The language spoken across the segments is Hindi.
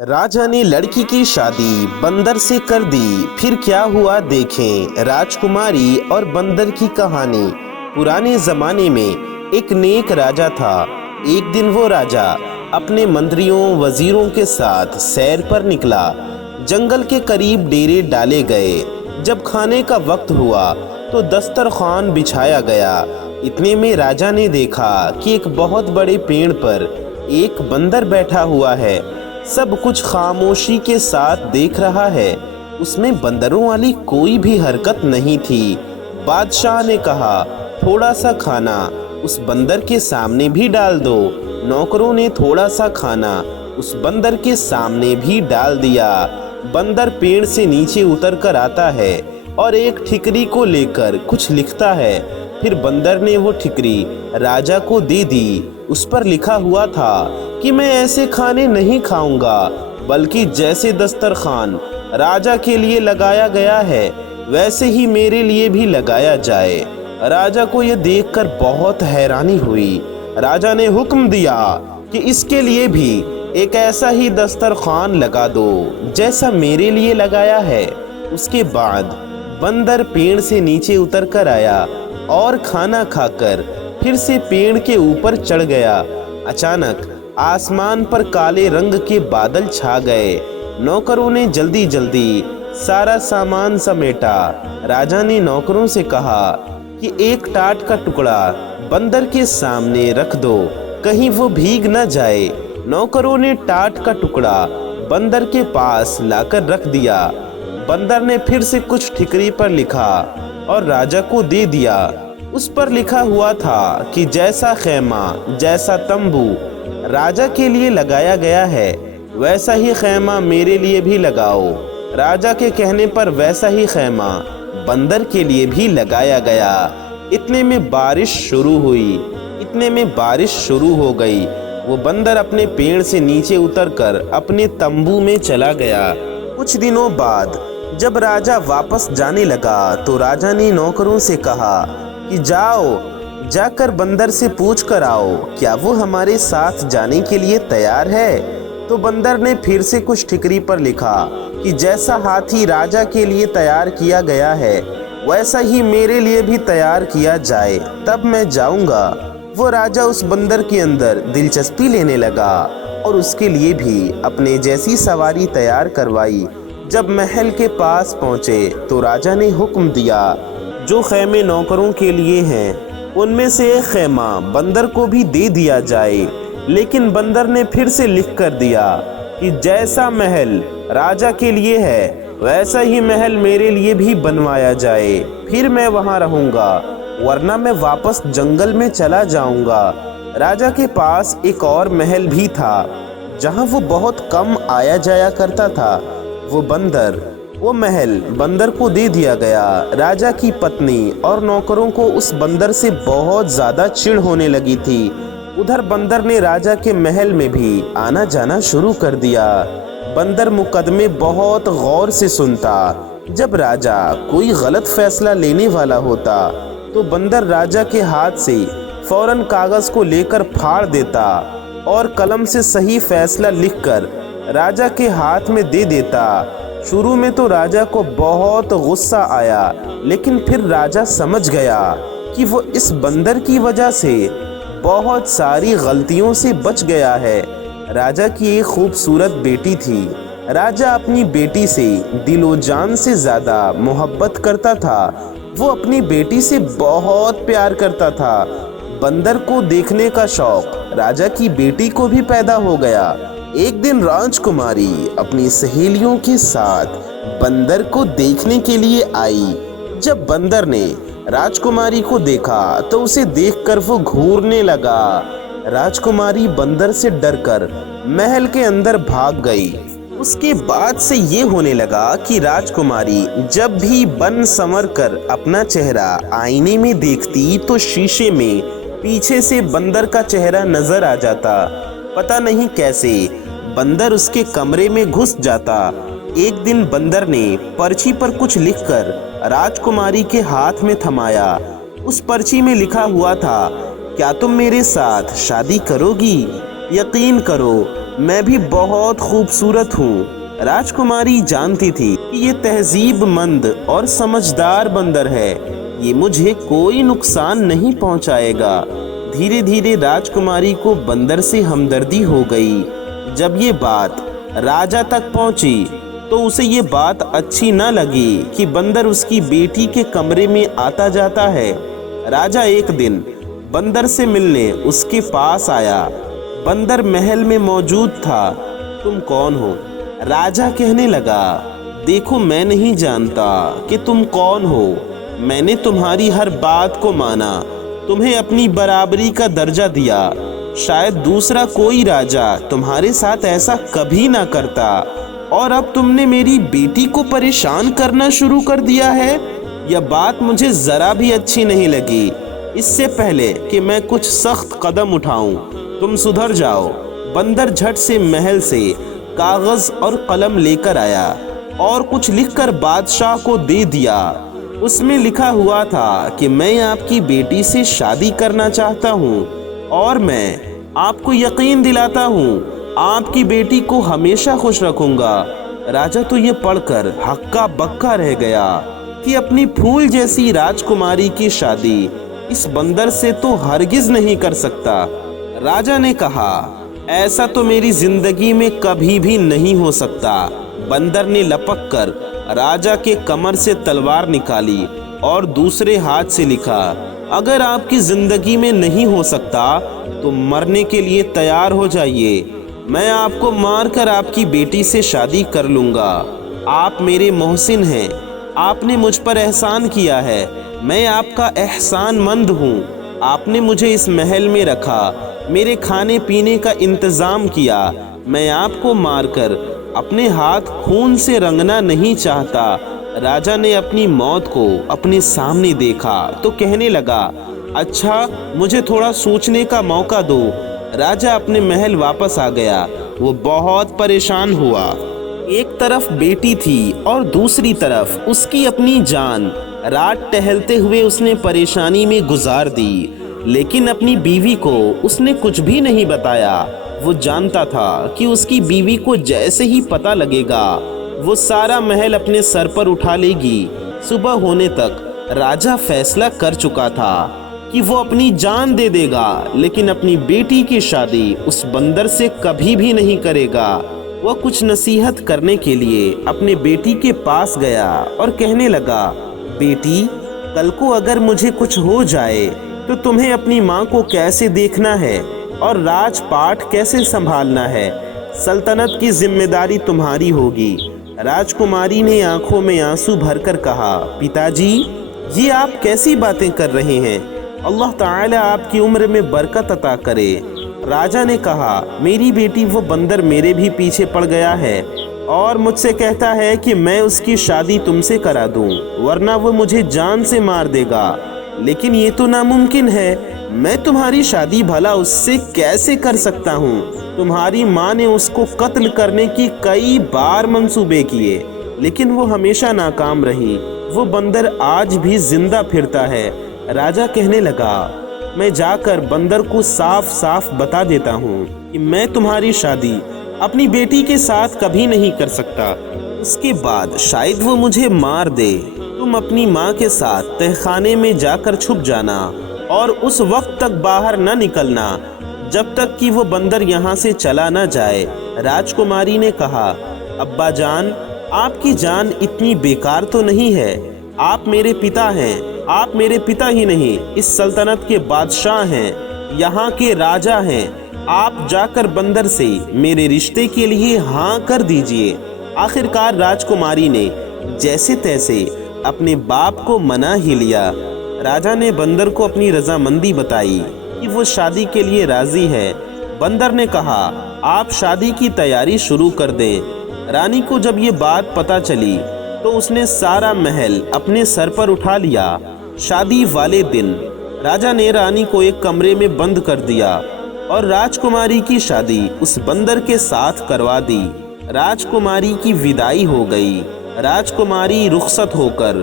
राजा ने लड़की की शादी बंदर से कर दी। फिर क्या हुआ देखें। राजकुमारी और बंदर की कहानी। पुराने जमाने में एक नेक राजा था। एक दिन वो राजा अपने मंत्रियों वजीरों के साथ सैर पर निकला। जंगल के करीब डेरे डाले गए। जब खाने का वक्त हुआ तो दस्तरखान बिछाया गया। इतने में राजा ने देखा कि एक बहुत बड़े पेड़ पर एक बंदर बैठा हुआ है। सब कुछ खामोशी के साथ देख रहा है। उसमें बंदरों वाली कोई भी हरकत नहीं थी। बादशाह ने कहा, थोड़ा सा खाना उस बंदर के सामने भी डाल दो। नौकरों ने थोड़ा सा खाना उस बंदर के सामने भी डाल दिया। बंदर पेड़ से नीचे उतर कर आता है और एक ठिकरी को लेकर कुछ लिखता है। फिर बंदर ने वो ठिकरी राजा को दे दी। उस पर लिखा हुआ था कि मैं ऐसे खाने नहीं खाऊंगा, बल्कि जैसे दस्तरखान राजा के लिए लगाया गया है वैसे ही मेरे लिए भी लगाया जाए। राजा को यह देखकर बहुत हैरानी हुई। राजा ने हुक्म दिया कि इसके लिए भी एक ऐसा ही दस्तरखान लगा दो जैसा मेरे लिए लगाया है। उसके बाद बंदर पेड़ से नीचे उतर कर आया और खाना खाकर फिर से पेड़ के ऊपर चढ़ गया। अचानक आसमान पर काले रंग के बादल छा गए। नौकरों ने जल्दी जल्दी सारा सामान समेटा। राजा ने नौकरों से कहा कि एक टाट का टुकड़ा बंदर के सामने रख दो, कहीं वो भीग न जाए। नौकरों ने टाट का टुकड़ा बंदर के पास लाकर रख दिया। बंदर ने फिर से कुछ ठिकरी पर लिखा और राजा को दे दिया। उस पर लिखा हुआ था कि जैसा खैमा जैसा तंबू राजा के लिए लगाया गया है वैसा ही खैमा मेरे लिए भी लगाओ। राजा के कहने पर वैसा ही खैमा बंदर के लिए भी लगाया गया। इतने में बारिश शुरू हो गई। वो बंदर अपने पेड़ से नीचे उतरकर अपने तंबू में चला गया। कुछ दिनों बाद जब राजा वापस जाने लगा तो राजा ने नौकरों से कहा कि जाकर बंदर से पूछ कर आओ क्या वो हमारे साथ जाने के लिए तैयार है। तो बंदर ने फिर से कुछ ठिकरी पर लिखा कि जैसा हाथी राजा के लिए तैयार किया गया है वैसा ही मेरे लिए भी तैयार किया जाए, तब मैं जाऊंगा। वो राजा उस बंदर के अंदर दिलचस्पी लेने लगा और उसके लिए भी अपने जैसी सवारी तैयार करवाई। जब महल के पास पहुंचे तो राजा ने हुक्म दिया, जो खैमे नौकरों के लिए हैं उनमें से एक खैमा बंदर को भी दे दिया जाए। लेकिन बंदर ने फिर से लिख कर दिया कि जैसा महल राजा के लिए है वैसा ही महल मेरे लिए भी बनवाया जाए, फिर मैं वहां रहूंगा, वरना मैं वापस जंगल में चला जाऊंगा। राजा के पास एक और महल भी था जहां वो बहुत कम आया जाया करता था। वो महल बंदर को दे दिया गया। राजा की पत्नी और नौकरों को उस बंदर से बहुत ज्यादा चिढ़ होने लगी थी। उधर बंदर ने राजा के महल में भी आना जाना शुरू कर दिया। बंदर मुकदमे बहुत गौर से सुनता। जब राजा कोई गलत फैसला लेने वाला होता तो बंदर राजा के हाथ से फौरन कागज को लेकर फाड़ देता और कलम से सही फैसला लिखकर राजा के हाथ में दे देता। शुरू में तो राजा को बहुत गुस्सा आया, लेकिन फिर राजा समझ गया कि वो इस बंदर की वजह से बहुत सारी गलतियों से बच गया है। राजा की एक खूबसूरत बेटी थी। राजा अपनी बेटी से दिलो जान से ज्यादा मोहब्बत करता था। वो अपनी बेटी से बहुत प्यार करता था। बंदर को देखने का शौक राजा की बेटी को भी पैदा हो गया। एक दिन राजकुमारी अपनी सहेलियों के साथ बंदर को देखने के लिए आई। जब बंदर ने राजकुमारी को देखा तो उसे देखकर वो घूरने लगा। राजकुमारी बंदर से डरकर महल के अंदर भाग गई। उसके बाद से ये होने लगा कि राजकुमारी जब भी बन संवर कर अपना चेहरा आईने में देखती तो शीशे में पीछे से बंदर का चेहरा नजर आ जाता। पता नहीं कैसे बंदर उसके कमरे में घुस जाता। एक दिन बंदर ने पर्ची पर कुछ लिखकर राजकुमारी के हाथ में थमाया। उस पर्ची में लिखा हुआ था, क्या तुम मेरे साथ शादी करोगी? यकीन करो मैं भी बहुत खूबसूरत हूँ। राजकुमारी जानती थी कि ये तहजीबमंद और समझदार बंदर है, ये मुझे कोई नुकसान नहीं पहुंचाएगा। धीरे धीरे राजकुमारी को बंदर से हमदर्दी हो गई। जब ये बात राजा तक पहुंची तो उसे ये बात अच्छी न लगी कि बंदर उसकी बेटी के कमरे में आता जाता है। राजा एक दिन बंदर से मिलने उसके पास आया। बंदर महल में मौजूद था। तुम कौन हो? राजा कहने लगा, देखो मैं नहीं जानता कि तुम कौन हो। मैंने तुम्हारी हर बात को माना, तुम्हें अपनी बराबरी का दर्जा दिया। शायद दूसरा कोई राजा तुम्हारे साथ ऐसा कभी ना करता, और अब तुमने मेरी बेटी को परेशान करना शुरू कर दिया है। यह बात मुझे जरा भी अच्छी नहीं लगी। इससे पहले कि मैं कुछ सख्त कदम उठाऊं, तुम सुधर जाओ। बंदर झट से महल से कागज और कलम लेकर आया और कुछ लिखकर बादशाह को दे दिया। उसमें लिखा हुआ था कि मैं आपकी बेटी से शादी करना चाहता हूँ, और मैं आपको यकीन दिलाता हूँ आपकी बेटी को हमेशा खुश रखूंगा। राजा तो ये पढ़कर हक्का बक्का रह गया कि अपनी फूल जैसी राजकुमारी की शादी इस बंदर से तो हरगिज नहीं कर सकता। राजा ने कहा, ऐसा तो मेरी जिंदगी में कभी भी नहीं हो सकता। बंदर ने लपक कर राजा के कमर से तलवार निकाली और दूसरे हाथ से लिखा, अगर आपकी जिंदगी में नहीं हो सकता तो मरने के लिए तैयार हो जाइए। मैं आपको मारकर आपकी बेटी से शादी कर लूंगा। आप मेरे मोहसिन हैं, आपने मुझ पर एहसान किया है, मैं आपका एहसानमंद हूँ। आपने मुझे इस महल में रखा, मेरे खाने पीने का इंतजाम किया। मैं आपको मारकर अपने हाथ खून से रंगना नहीं चाहता। राजा ने अपनी मौत को अपने सामने देखा तो कहने लगा, अच्छा मुझे थोड़ा सोचने का मौका दो। राजा अपने महल वापस आ गया। वो बहुत परेशान हुआ। एक तरफ बेटी थी और दूसरी तरफ उसकी अपनी जान। रात टहलते हुए उसने परेशानी में गुजार दी, लेकिन अपनी बीवी को उसने कुछ भी नहीं बताया। वो जानता था कि उसकी बीवी को जैसे ही पता लगेगा वो सारा महल अपने सर पर उठा लेगी। सुबह होने तक राजा फैसला कर चुका था कि वो अपनी जान दे देगा, लेकिन अपनी बेटी की शादी उस बंदर से कभी भी नहीं करेगा। वह कुछ नसीहत करने के लिए अपने बेटी के पास गया और कहने लगा, बेटी, कल को अगर मुझे कुछ हो जाए तो तुम्हें अपनी माँ को कैसे देखना है और राजपाट कैसे संभालना है। सल्तनत की जिम्मेदारी तुम्हारी होगी। राजकुमारी ने आंखों में आंसू भरकर कहा, पिताजी, ये आप कैसी बातें कर रहे हैं? अल्लाह ताला आपकी उम्र में बरकत अता करे। राजा ने कहा, मेरी बेटी वो बंदर मेरे भी पीछे पड़ गया है और मुझसे कहता है कि मैं उसकी शादी तुमसे करा दूं, वरना वो मुझे जान से मार देगा। लेकिन ये तो नामुमकिन है। मैं तुम्हारी शादी भला उससे कैसे कर सकता हूँ? तुम्हारी माँ ने उसको कत्ल करने की कई बार मंसूबे किए, लेकिन वो हमेशा नाकाम रही। वो बंदर आज भी जिंदा फिरता है। राजा कहने लगा, मैं जाकर बंदर को साफ साफ बता देता हूँ कि मैं तुम्हारी शादी अपनी बेटी के साथ कभी नहीं कर सकता। उसके बाद शायद वो मुझे मार दे। तुम अपनी माँ के साथ तहखाने में जाकर छुप जाना और उस वक्त तक बाहर न निकलना जब तक कि वो बंदर यहाँ से चला न जाए। राजकुमारी ने कहा, अब्बा जान, आपकी जान इतनी बेकार तो नहीं है। आप मेरे पिता हैं। आप मेरे पिता ही नहीं, इस सल्तनत के बादशाह हैं, यहाँ के राजा हैं। आप जाकर बंदर से मेरे रिश्ते के लिए हाँ कर दीजिए। आखिरकार राजकुमारी ने जैसे तैसे अपने बाप को मना ही लिया। राजा ने बंदर को अपनी रजामंदी बताई कि वो शादी के लिए राजी है। बंदर ने कहा, आप शादी की तैयारी शुरू कर दें। रानी को जब ये बात पता चली तो उसने सारा महल अपने सर पर उठा लिया। शादी वाले दिन राजा ने रानी को एक कमरे में बंद कर दिया और राजकुमारी की शादी उस बंदर के साथ करवा दी। राजकुमारी की विदाई हो गई। राजकुमारी रुखसत होकर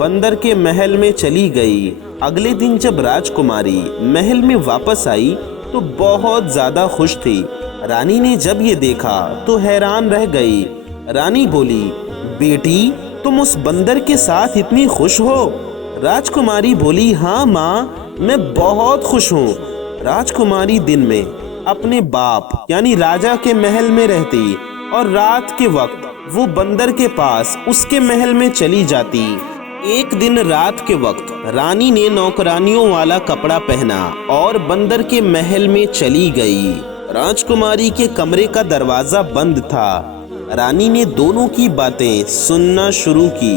बंदर के महल में चली गई। अगले दिन जब राजकुमारी महल में वापस आई तो बहुत ज्यादा खुश थी। रानी ने जब ये देखा तो हैरान रह गई। रानी बोली, बेटी तुम उस बंदर के साथ इतनी खुश हो? राजकुमारी बोली, हाँ माँ, मैं बहुत खुश हूँ। राजकुमारी दिन में अपने बाप यानी राजा के महल में रहती और रात के वक्त वो बंदर के पास उसके महल में चली जाती। एक दिन रात के वक्त रानी ने नौकरानियों वाला कपड़ा पहना और बंदर के महल में चली गई। राजकुमारी के कमरे का दरवाजा बंद था। रानी ने दोनों की बातें सुनना शुरू की।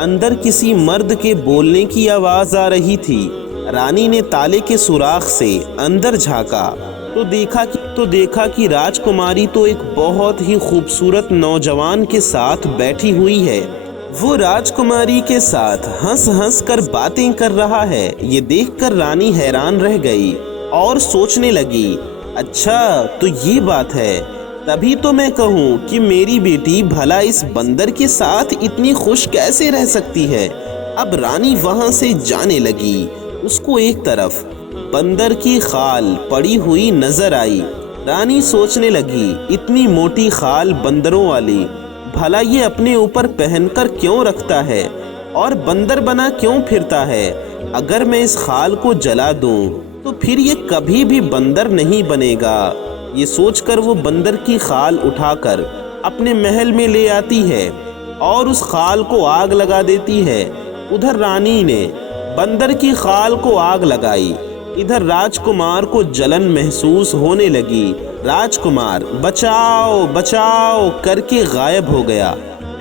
अंदर किसी मर्द के बोलने की आवाज आ रही थी। रानी ने ताले के सुराख से अंदर झांका तो देखा कि राजकुमारी तो एक बहुत ही खूबसूरत नौजवान के साथ बैठी हुई है। वो राजकुमारी के साथ हंस हंस कर बातें कर रहा है। ये देखकर रानी हैरान रह गई और सोचने लगी, अच्छा तो ये बात है, तभी तो मैं कहूँ कि मेरी बेटी भला इस बंदर के साथ इतनी खुश कैसे रह सकती है। अब रानी वहां से जाने लगी। उसको एक तरफ बंदर की खाल पड़ी हुई नजर आई। रानी सोचने लगी, इतनी मोटी खाल बंदरों वाली, भला ये अपने ऊपर पहनकर क्यों रखता है और बंदर बना क्यों फिरता है? अगर मैं इस खाल को जला दूं तो फिर ये कभी भी बंदर नहीं बनेगा। ये सोचकर वो बंदर की खाल उठाकर अपने महल में ले आती है और उस खाल को आग लगा देती है। उधर रानी ने बंदर की खाल को आग लगाई। इधर राजकुमार को जलन महसूस होने लगी। राजकुमार बचाओ बचाओ करके गायब हो गया।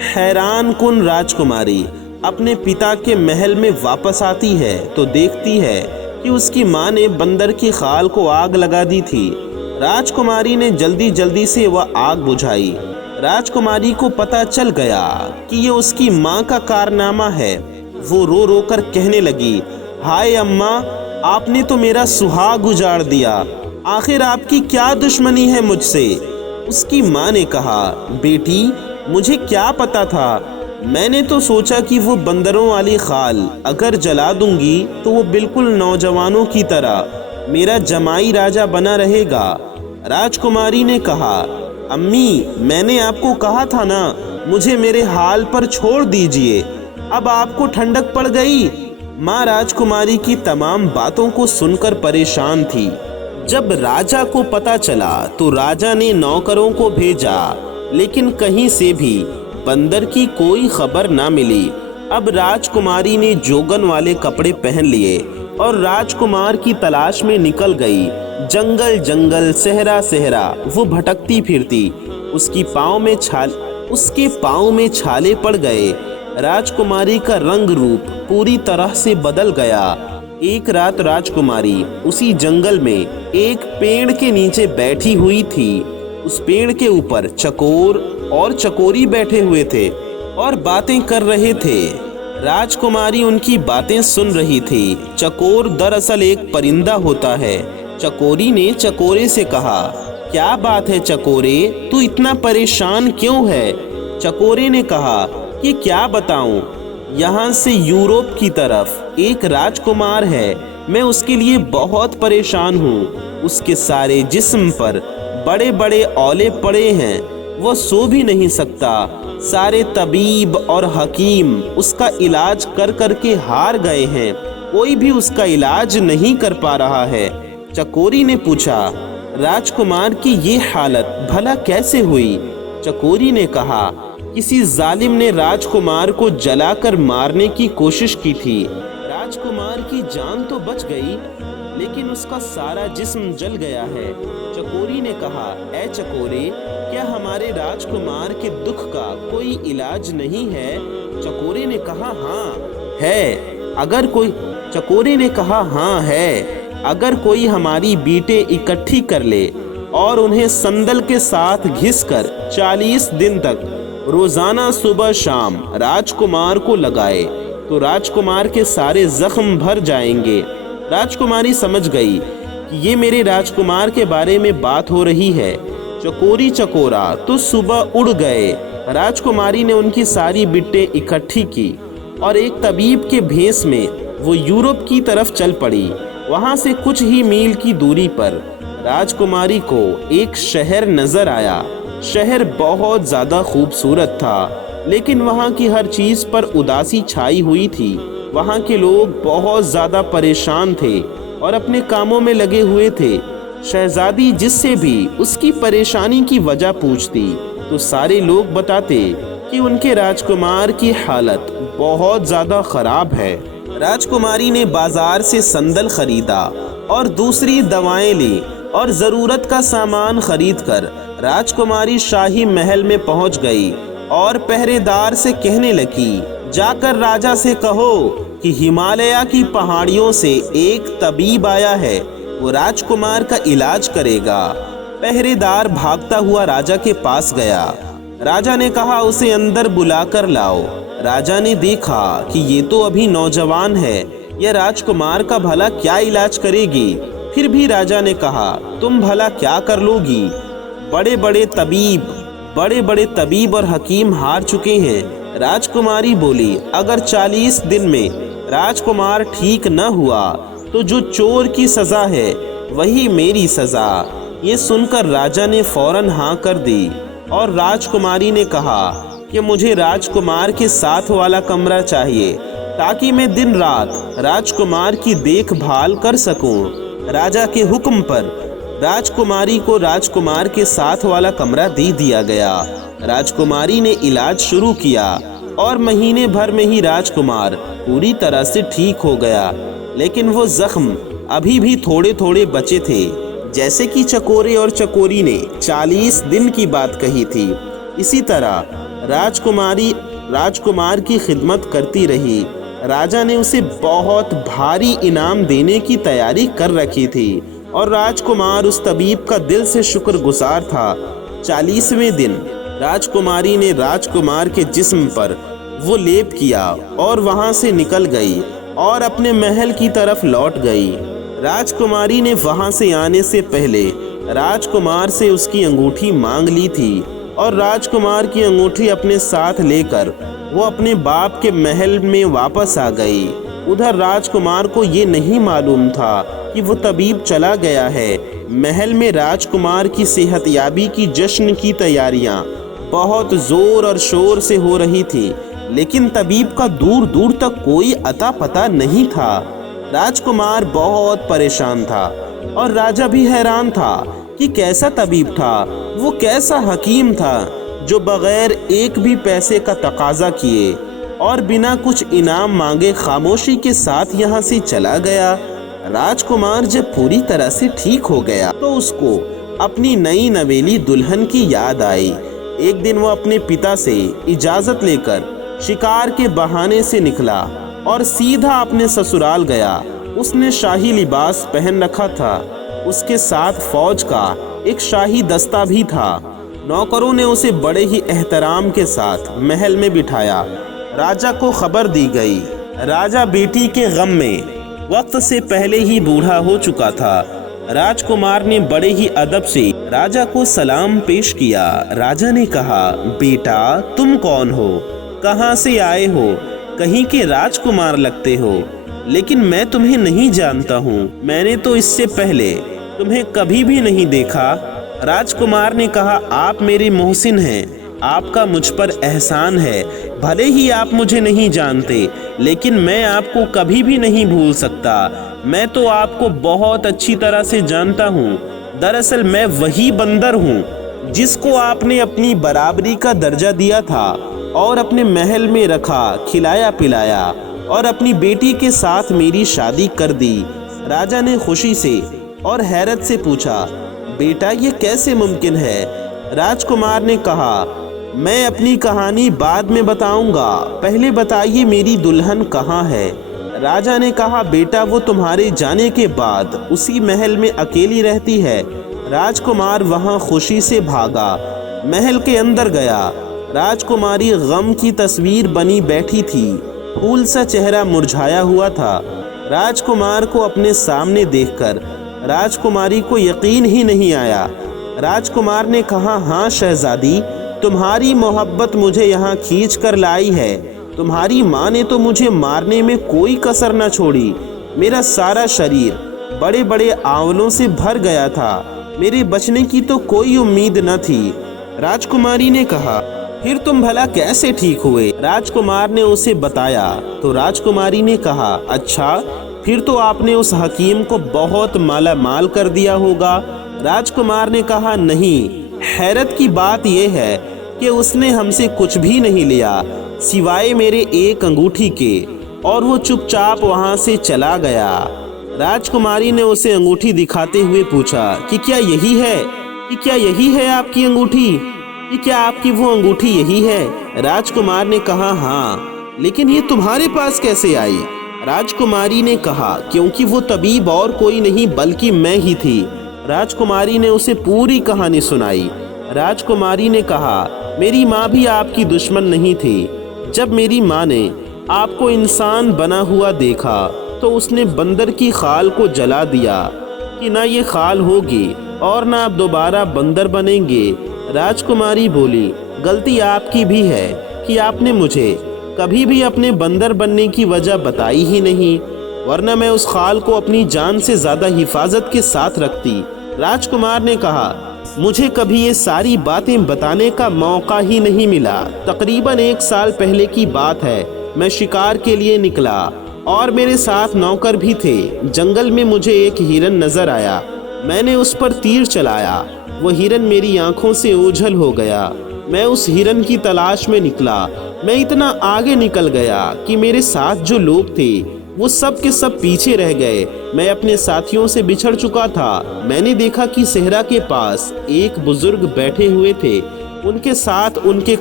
हैरान कुन राजकुमारी अपने पिता के महल में वापस आती है तो देखती है कि उसकी माँ ने बंदर की खाल को आग लगा दी थी। राजकुमारी ने जल्दी जल्दी से वह आग बुझाई। राजकुमारी को पता चल गया कि ये उसकी माँ का कारनामा है। वो रो रो कर कहने लगी, हाय अम्मा, आपने तो मेरा सुहाग उजाड़ दिया। आखिर आपकी क्या दुश्मनी है मुझसे? उसकी माँ ने कहा, बेटी मुझे क्या पता था, मैंने तो सोचा कि वो बंदरों वाली खाल अगर जला दूंगी तो वो बिल्कुल नौजवानों की तरह मेरा जमाई राजा बना रहेगा। राजकुमारी ने कहा, अम्मी मैंने आपको कहा था ना, मुझे मेरे हाल पर छोड़ दीजिए, अब आपको ठंडक पड़ गई। माँ राजकुमारी की तमाम बातों को सुनकर परेशान थी। जब राजा को पता चला तो राजा ने नौकरों को भेजा, लेकिन कहीं से भी बंदर की कोई खबर ना मिली। अब राजकुमारी ने जोगन वाले कपड़े पहन लिए और राजकुमार की तलाश में निकल गई। जंगल जंगल, सहरा सहरा वो भटकती फिरती। उसके पाँव में छाले पड़ गए। राजकुमारी का रंग रूप पूरी तरह से बदल गया। एक रात राजकुमारी उसी जंगल में एक पेड़ के नीचे बैठी हुई थी। उस पेड़ के ऊपर चकोर और चकोरी बैठे हुए थे और बातें कर रहे थे। राजकुमारी उनकी बातें सुन रही थी। चकोर दरअसल एक परिंदा होता है। चकोरी ने चकोरे से कहा, क्या बात है चकोरे, तू इतना परेशान क्यों है? चकोरे ने कहा कि क्या बताऊं, यहाँ से यूरोप की तरफ एक राजकुमार है, मैं उसके लिए बहुत परेशान हूँ। उसके सारे जिस्म पर बड़े बड़े औले पड़े हैं, वो सो भी नहीं सकता। सारे तबीब और हकीम उसका इलाज कर कर के हार गए हैं, कोई भी उसका इलाज नहीं कर पा रहा है। चकोरी ने पूछा, राजकुमार की ये हालत भला कैसे हुई? चकोरी ने कहा, किसी जालिम ने राजकुमार को जलाकर मारने की कोशिश की थी। राजकुमार की जान तो बच गई, लेकिन उसका सारा जिस्म जल गया है। चकोरी ने कहा, ऐ चकोरे, क्या हमारे राजकुमार के दुख का कोई इलाज नहीं है? चकोरे ने कहा, हाँ है। अगर कोई हमारी बीटें इकट्ठी कर ले और उन्हें संदल के साथ घिसकर 40 दिन तक रोजाना सुबह शाम राजकुमार को लगाए तो राजकुमार के सारे जख्म भर जाएंगे। राजकुमारी समझ गई कि ये मेरे राजकुमार के बारे में बात हो रही है। चकोरी चकोरा तो सुबह उड़ गए। राजकुमारी ने उनकी सारी बिट्टें इकट्ठी की और एक तबीब के भेष में वो यूरोप की तरफ चल पड़ी। वहां से कुछ ही मील की दूरी पर राजकुमारी को एक शहर नजर आया। शहर बहुत ज्यादा खूबसूरत था, लेकिन वहाँ की हर चीज पर उदासी छाई हुई थी। वहाँ के लोग बहुत ज्यादा परेशान थे और अपने कामों में लगे हुए थे। शहजादी जिससे भी उसकी परेशानी की वजह पूछती तो सारे लोग बताते कि उनके राजकुमार की हालत बहुत ज्यादा खराब है। राजकुमारी ने बाजार से संदल खरीदा और दूसरी दवाएं ली और जरूरत का सामान खरीदकर राजकुमारी शाही महल में पहुंच गई और पहरेदार से कहने लगी, जाकर राजा से कहो कि हिमालय की पहाड़ियों से एक तबीब आया है, वो राजकुमार का इलाज करेगा। पहरेदार भागता हुआ राजा के पास गया। राजा ने कहा, उसे अंदर बुलाकर लाओ। राजा ने देखा कि ये तो अभी नौजवान है, यह राजकुमार का भला क्या इलाज करेगी। फिर भी राजा ने कहा, तुम भला क्या कर लोगी? बड़े बड़े तबीब और हकीम हार चुके हैं। राजकुमारी बोली, अगर 40 दिन में राजकुमार ठीक न हुआ तो जो चोर की सजा है वही मेरी सजा। ये सुनकर राजा ने फौरन हाँ कर दी और राजकुमारी ने कहा कि मुझे राजकुमार के साथ वाला कमरा चाहिए ताकि मैं दिन रात राजकुमार की देखभाल कर सकूं। राजा के हुक्म पर राजकुमारी को राजकुमार के साथ वाला कमरा दे दिया गया। राजकुमारी ने इलाज शुरू किया और महीने भर में ही राजकुमार पूरी तरह से ठीक हो गया, लेकिन वो जख्म अभी भी थोड़े थोड़े बचे थे। जैसे कि चकोरे और चकोरी ने 40 दिन की बात कही थी, इसी तरह राजकुमारी राजकुमार की खिदमत करती रही। राजा ने उसे बहुत भारी इनाम देने की तैयारी कर रखी थी और राजकुमार उस तबीब का दिल से शुक्रगुजार था। 40वें दिन राजकुमारी ने राजकुमार के जिस्म पर वो लेप किया और वहां से निकल गई और अपने महल की तरफ लौट गई। राजकुमारी ने वहां से आने से पहले राजकुमार से उसकी अंगूठी मांग ली थी और राजकुमार की अंगूठी अपने साथ लेकर वो अपने बाप के महल में वापस आ गई। उधर राजकुमार को ये नहीं मालूम था कि वो तबीब चला गया है। महल में राजकुमार की सेहतयाबी की जश्न की तैयारियां बहुत जोर और शोर से हो रही थी, लेकिन तबीब का दूर दूर तक कोई अता पता नहीं था। राजकुमार बहुत परेशान था और राजा भी हैरान था कि कैसा तबीब था, वो कैसा हकीम था जो बगैर एक भी पैसे का तकाजा किए और बिना कुछ इनाम मांगे खामोशी के साथ यहाँ से चला गया। राजकुमार जब पूरी तरह से ठीक हो गया तो उसको अपनी नई नवेली दुल्हन की याद आई। एक दिन वो अपने पिता से इजाजत लेकर शिकार के बहाने से निकला और सीधा अपने ससुराल गया। उसने शाही लिबास पहन रखा था, उसके साथ फौज का एक शाही दस्ता भी था। नौकरों ने उसे बड़े ही एहतराम के साथ महल में बिठाया। राजा को खबर दी गई। राजा बेटी के गम में वक्त से पहले ही बूढ़ा हो चुका था। राजकुमार ने बड़े ही अदब से राजा को सलाम पेश किया। राजा ने कहा, बेटा तुम कौन हो, कहाँ से आए हो? कहीं के राजकुमार लगते हो, लेकिन मैं तुम्हें नहीं जानता हूँ। मैंने तो इससे पहले तुम्हें कभी भी नहीं देखा। राजकुमार ने कहा, आप मेरे मोहसिन हैं, आपका मुझ पर एहसान है। भले ही आप मुझे नहीं जानते, लेकिन मैं आपको कभी भी नहीं भूल सकता। मैं तो आपको बहुत अच्छी तरह से जानता हूँ। दरअसल मैं वही बंदर हूँ जिसको आपने अपनी बराबरी का दर्जा दिया था और अपने महल में रखा, खिलाया पिलाया और अपनी बेटी के साथ मेरी शादी कर दी। राजा ने खुशी से और हैरत से पूछा, बेटा ये कैसे मुमकिन है? राजकुमार ने कहा, मैं अपनी कहानी बाद में बताऊंगा, पहले बताइए मेरी दुल्हन कहाँ है? राजा ने कहा, बेटा वो तुम्हारे जाने के बाद उसी महल में अकेली रहती है। राजकुमार वहां खुशी से भागा, महल के अंदर गया। राजकुमारी गम की तस्वीर बनी बैठी थी, फूल सा चेहरा मुरझाया हुआ था। राजकुमार को अपने सामने देखकर राजकुमारी को यकीन ही नहीं आया। राजकुमार ने कहा, हाँ शहजादी, तुम्हारी मोहब्बत मुझे यहाँ खींच कर लाई है। तुम्हारी माँ ने तो मुझे मारने में कोई कसर न छोड़ी। मेरा सारा शरीर बड़े बड़े आंवलों से भर गया था। मेरे बचने की तो कोई उम्मीद न थी। राजकुमारी ने कहा, फिर तुम भला कैसे ठीक हुए? राजकुमार ने उसे बताया तो राजकुमारी ने कहा, अच्छा, फिर तो आपने उस हकीम को बहुत माला माल कर दिया होगा। राजकुमार ने कहा, नहीं, हैरत की बात यह है कि उसने हमसे कुछ भी नहीं लिया सिवाय मेरे एक अंगूठी के, और वो चुपचाप वहां से चला गया। राजकुमारी ने उसे अंगूठी दिखाते हुए पूछा कि क्या यही है आपकी अंगूठी? कि क्या आपकी वो अंगूठी यही है? राजकुमार ने कहा, हाँ, लेकिन ये तुम्हारे पास कैसे आई? राजकुमारी ने कहा, क्योंकि वो तबीब और कोई नहीं बल्कि मैं ही थी। राजकुमारी ने उसे पूरी कहानी सुनाई। राजकुमारी ने कहा, मेरी माँ भी आपकी दुश्मन नहीं थी। जब मेरी माँ ने आपको इंसान बना हुआ देखा तो उसने बंदर की खाल को जला दिया कि ना ये खाल होगी और ना आप दोबारा बंदर बनेंगे। राजकुमारी बोली, गलती आपकी भी है कि आपने मुझे कभी भी अपने बंदर बनने की वजह बताई ही नहीं, वरना मैं उस खाल को अपनी जान से ज्यादा हिफाजत के साथ रखती। राजकुमार ने कहा, मुझे कभी ये सारी बातें बताने का मौका ही नहीं मिला। तकरीबन 1 साल पहले की बात है। मैं शिकार के लिए निकला और मेरे साथ नौकर भी थे। जंगल में मुझे एक हिरन नजर आया। मैंने उस पर तीर चलाया। वो हिरन मेरी आंखों से ओझल हो गया। मैं उस हिरन की तलाश में निकला। मैं इतना आगे निकल गया कि मेरे साथ जो लोग थे वो सब के सब पीछे रह गए। मैं अपने साथियों से बिछड़ चुका था। मैंने देखा कि सेहरा के पास एक बुजुर्ग बैठे हुए थे। उनके साथ उनके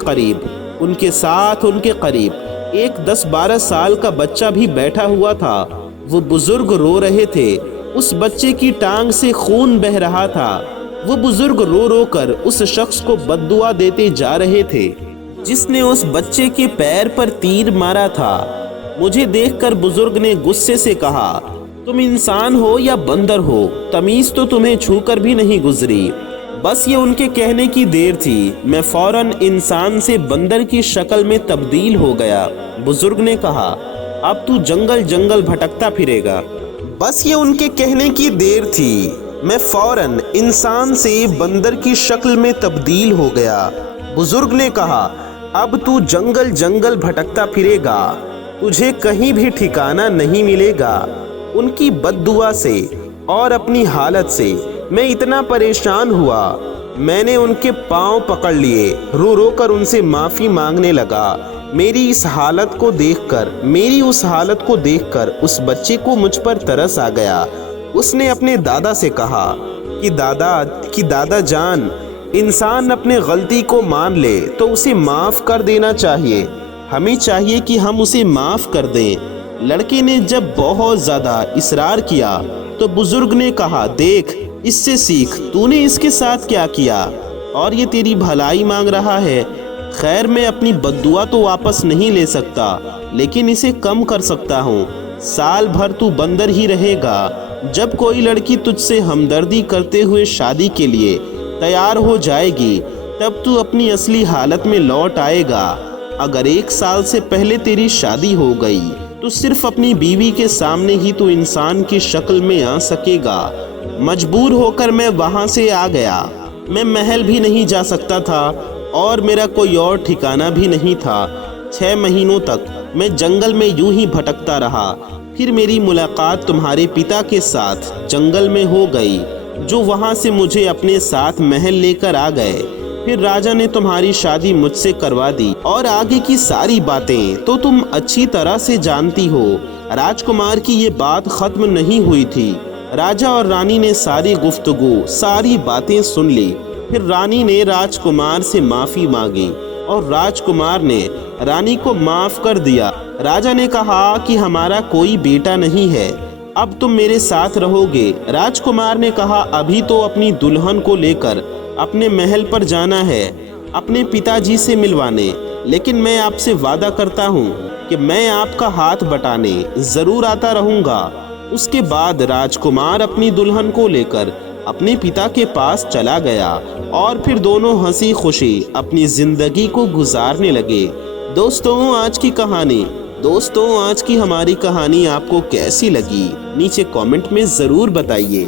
करीब एक 10-12 साल का बच्चा भी बैठा हुआ था। वो बुजुर्ग रो रहे थे। उस बच्चे की टांग से खून बह रहा था। वो बुजुर्ग रो रो कर उस शख्स को बद्दुआ देते जा रहे थे जिसने उस बच्चे के पैर पर तीर मारा था। मुझे देखकर बुजुर्ग ने गुस्से से कहा, तुम इंसान हो या बंदर हो, तमीज तो तुम्हें छूकर भी नहीं गुजरी। बस ये उनके कहने की देर थी। मैं फौरन इंसान से बंदर की शक्ल में तब्दील हो गया। बुजुर्ग ने कहा, अब तू जंगल जंगल भटकता फिरेगा। बस ये उनके कहने की देर थी। मैं फौरन इंसान से बंदर की शक्ल में तब्दील हो गया। बुजुर्ग ने कहा, अब तू जंगल जंगल भटकता फिरेगा, तुझे कहीं भी ठिकाना नहीं मिलेगा। उनकी बद्दुआ से और अपनी हालत से मैं इतना परेशान हुआ, मैंने उनके पांव पकड़ लिए। रो रो कर उनसे माफ़ी मांगने लगा। मेरी उस हालत को देखकर उस बच्चे को मुझ पर तरस आ गया। उसने अपने दादा से कहा कि दादा जान, इंसान अपने गलती को मान ले तो उसे माफ़ कर देना चाहिए। हमें चाहिए कि हम उसे माफ़ कर दें। लड़के ने जब बहुत ज़्यादा इसरार किया तो बुजुर्ग ने कहा, देख, इससे सीख, तूने इसके साथ क्या किया और ये तेरी भलाई मांग रहा है। खैर, मैं अपनी बद्दुआ तो वापस नहीं ले सकता, लेकिन इसे कम कर सकता हूँ। साल भर तू बंदर ही रहेगा। जब कोई लड़की तुझसे हमदर्दी करते हुए शादी के लिए तैयार हो जाएगी, तब तू अपनी असली हालत में लौट आएगा। अगर 1 साल से पहले तेरी शादी हो गई तो सिर्फ अपनी बीवी के सामने ही तू इंसान की शक्ल में आ सकेगा। मजबूर होकर मैं वहां से आ गया। मैं महल भी नहीं जा सकता था और मेरा कोई और ठिकाना भी नहीं था। 6 महीनों तक मैं जंगल में यूं ही भटकता रहा। फिर मेरी मुलाकात तुम्हारे पिता के साथ जंगल में हो गई, जो वहां से मुझे अपने साथ महल लेकर आ गए। फिर राजा ने तुम्हारी शादी मुझसे करवा दी और आगे की सारी बातें तो तुम अच्छी तरह से जानती हो। राजकुमार की ये बात खत्म नहीं हुई थी। राजा और रानी ने सारी गुफ्तगू, सारी बातें सुन ली। फिर रानी ने राजकुमार से माफ़ी मांगी और राजकुमार ने रानी को माफ़ कर दिया। राजा ने कहा कि हमारा कोई बेटा नहीं है, अब तुम मेरे साथ रहोगे। राजकुमार ने कहा, अभी तो अपनी दुल्हन को लेकर अपने महल पर जाना है अपने पिताजी से मिलवाने, लेकिन मैं आपसे वादा करता हूँ कि मैं आपका हाथ बटाने ज़रूर आता रहूँगा। उसके बाद राजकुमार अपनी दुल्हन को लेकर अपने पिता के पास चला गया और फिर दोनों हंसी खुशी अपनी ज़िंदगी को गुजारने लगे। दोस्तों, आज की हमारी कहानी आपको कैसी लगी, नीचे कमेंट में ज़रूर बताइए।